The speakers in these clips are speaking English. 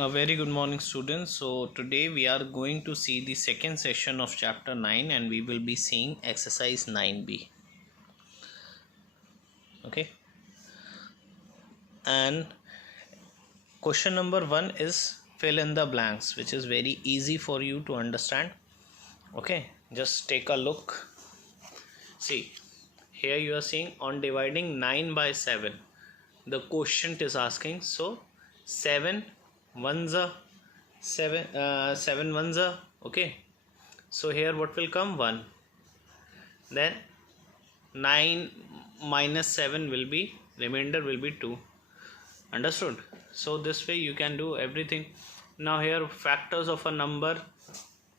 A very good morning, students. So today we are going to see the second session of chapter 9 and we will be seeing exercise 9b. Okay, and question number 1 is fill in the blanks, which is very easy for you to understand. Okay, just take a look. See, here you are seeing on dividing 9 by 7, the quotient is asking. So 7 ones are 7 ones are okay. So here what will come? 1. Then 9 minus 7 will be, remainder will be 2. Understood? So this way you can do everything. Now here factors of a number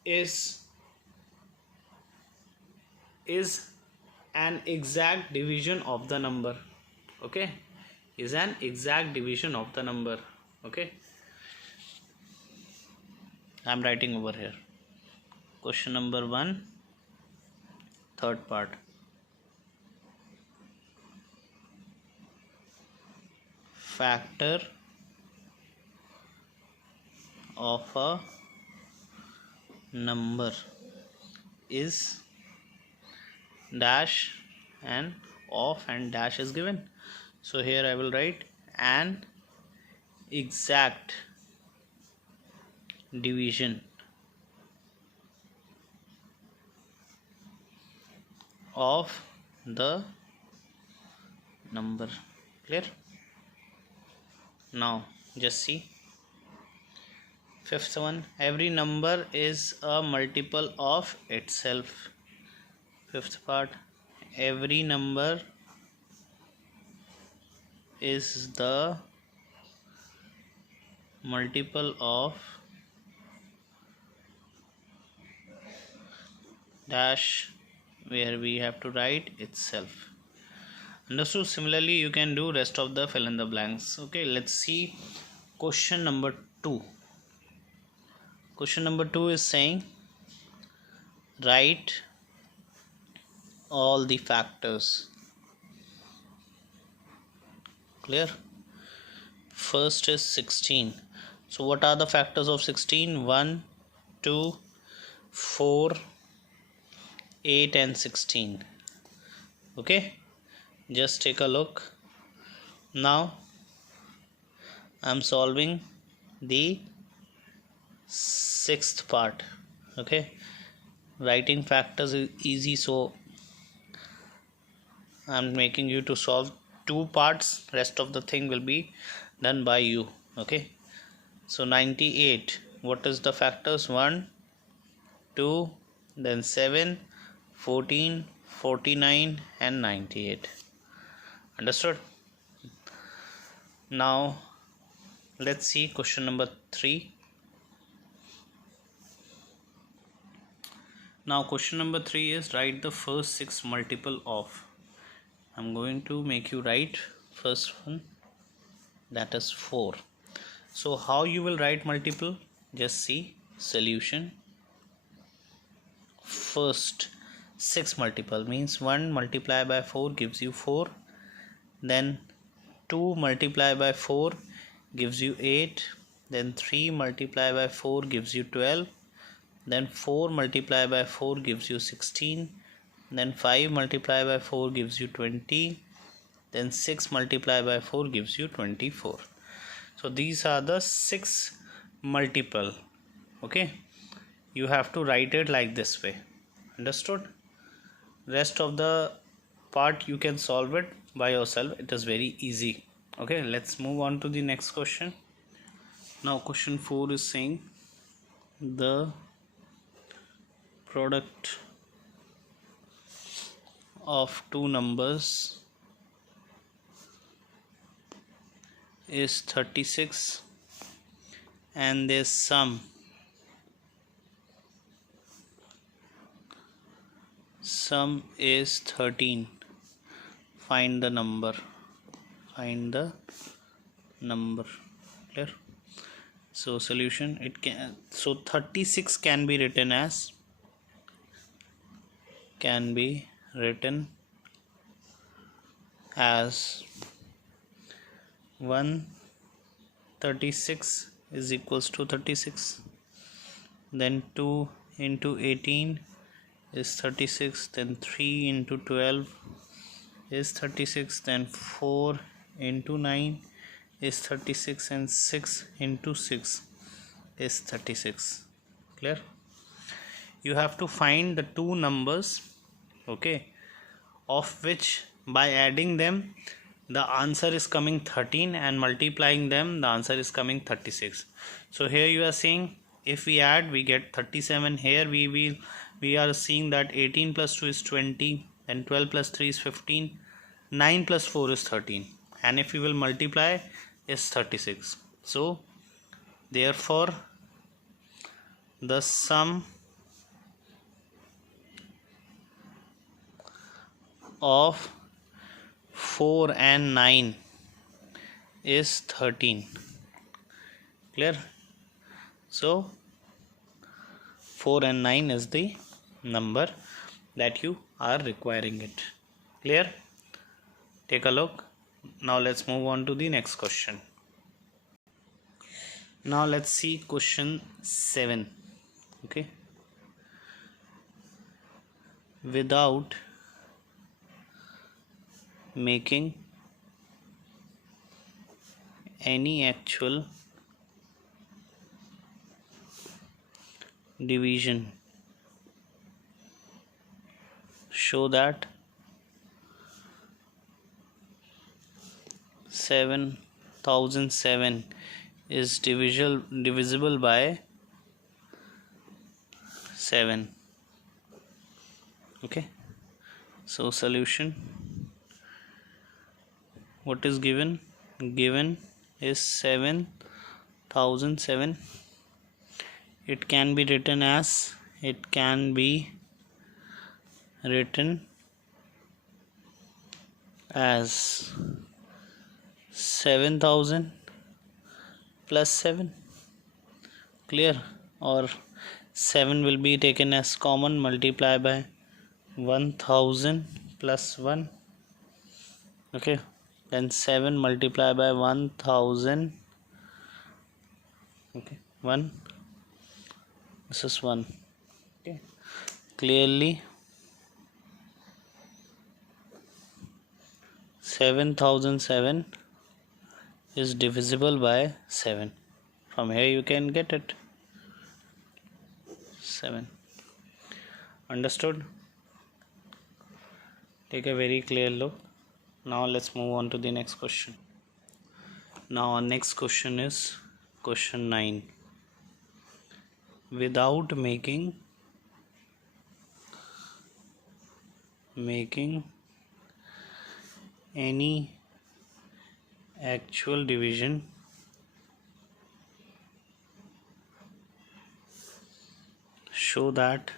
is an exact division of the number. Okay, is an exact division of the number. Okay, I am writing over here. Question number 1, third part. Factor of a number is dash and of and dash is given. So here I will write an exact division of the number. Clear? Now just see fifth one, every number is a multiple of itself. Fifth part, every number is the multiple of dash, where we have to write itself. Understood? Similarly you can do rest of the fill in the blanks. Okay, let's see question number 2. Question number 2 is saying write all the factors. Clear? First is 16. So what are the factors of 16? 1, 2, 4, 8 and 16. Okay, just take a look. Now I am solving the sixth part. Okay, writing factors is easy, so I am making you to solve 2 parts. Rest of the thing will be done by you. Okay, so 98, what is the factors? 1, 2, then 7, 14, 49 and 98. Understood? Now let's see question number 3. Now question number 3 is write the first 6 multiple of. I'm going to make you write first one, that is 4. So how you will write multiple? Just see solution. First 6 multiple means 1 multiplied by 4 gives you 4. Then 2 multiplied by 4 gives you 8. Then 3 multiplied by 4 gives you 12. Then 4 multiplied by 4 gives you 16. Then 5 multiplied by 4 gives you 20. Then 6 multiplied by 4 gives you 24. So these are the 6 multiple. Okay, you have to write it like this way. Understood? Rest of the part you can solve it by yourself. It is very easy. Okay, let's move on to the next question. Now question 4 is saying the product of 2 numbers is 36 and their sum is 13. Find the number. Clear? So solution, it can, so 36 can be written as 136 is equals to 36. Then 2 into 18 is 36. Then 3 into 12 is 36. Then 4 into 9 is 36, and 6 into 6 is 36. Clear? You have to find the two numbers, okay, of which by adding them the answer is coming 13, and multiplying them the answer is coming 36. So here you are seeing if we add we get 37. Here we are seeing that 18 plus 2 is 20, then 12 plus 3 is 15, 9 plus 4 is 13, and if we will multiply is 36. So therefore the sum of 4 and 9 is 13. Clear? So 4 and 9 is the number that you are requiring it. Clear? Take a look. Now let's move on to the next question. Now let's see question 7. Okay. Without making any actual division, show that 7007 is divisible by 7. Okay, so solution, what is given? Given is 7007. It can be written as 7000 plus 7. Clear? Or 7 will be taken as common, multiply by 1000 plus 1. Okay, then 7 multiply by 1000. Okay, 1, this is 1. Okay, clearly 7007 is divisible by 7. From here you can get it, 7. Understood? Take a very clear look. Now let's move on to the next question. Now our next question is question 9. Without making any actual division, show that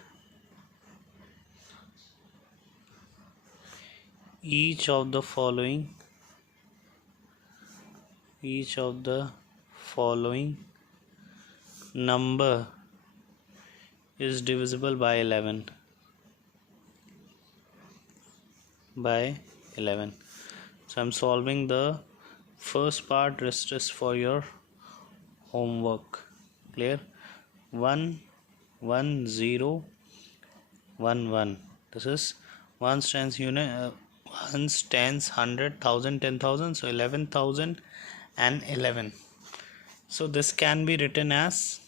each of the following number is divisible by 11. So I'm solving the first part, rest is for your homework. Clear? 1 1 0 1 1. This is 1 tens unit, 1 tens 100, 1000, 10,000. So 11,000 and 11. So this can be written as,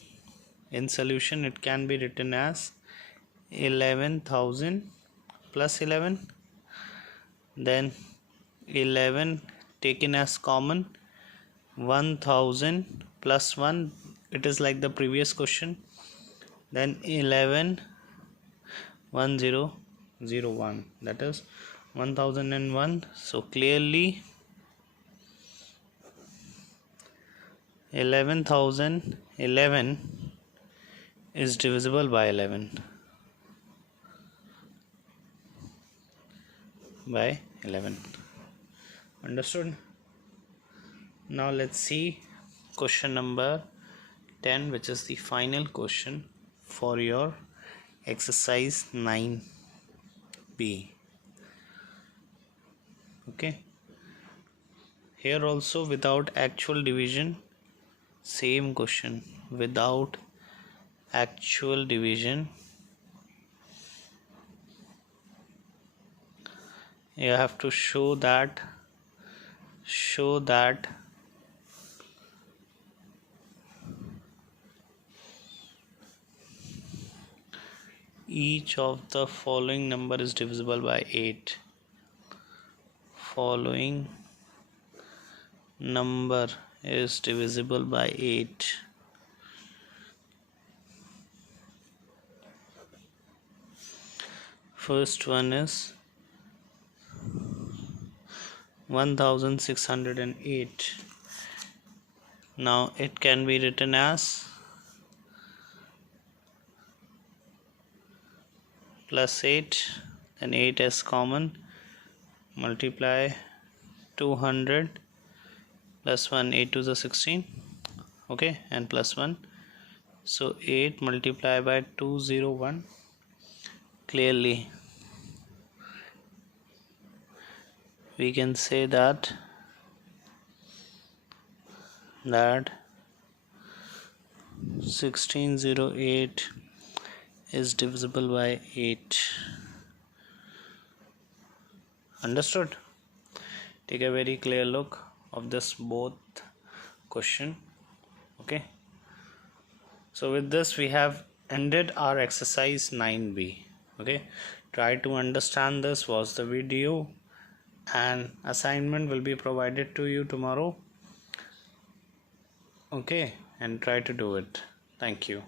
in solution it can be written as 11,000 plus 11, then 11 taken as common, 1000 plus 1, it is like the previous question, then 11 1001, that is 1001. So clearly 11,011 is divisible by 11. Understood? Now let's see question number 10, which is the final question for your exercise 9B. Okay, here also without actual division, same question without actual division. You have to show that each of the following number is divisible by 8. Following number is divisible by 8. First one is 1608. Now it can be written as plus 8, then 8 is common, multiply 200 plus 1, 8 to the 16, okay, and plus 1, so 8 multiplied by 201. Clearly we can say that 1608 is divisible by 8. Understood? Take a very clear look of this both question. Okay, so with this we have ended our exercise 9b. Okay, try to understand this. Watch the video, and assignment will be provided to you tomorrow. Okay, and try to do it. Thank you.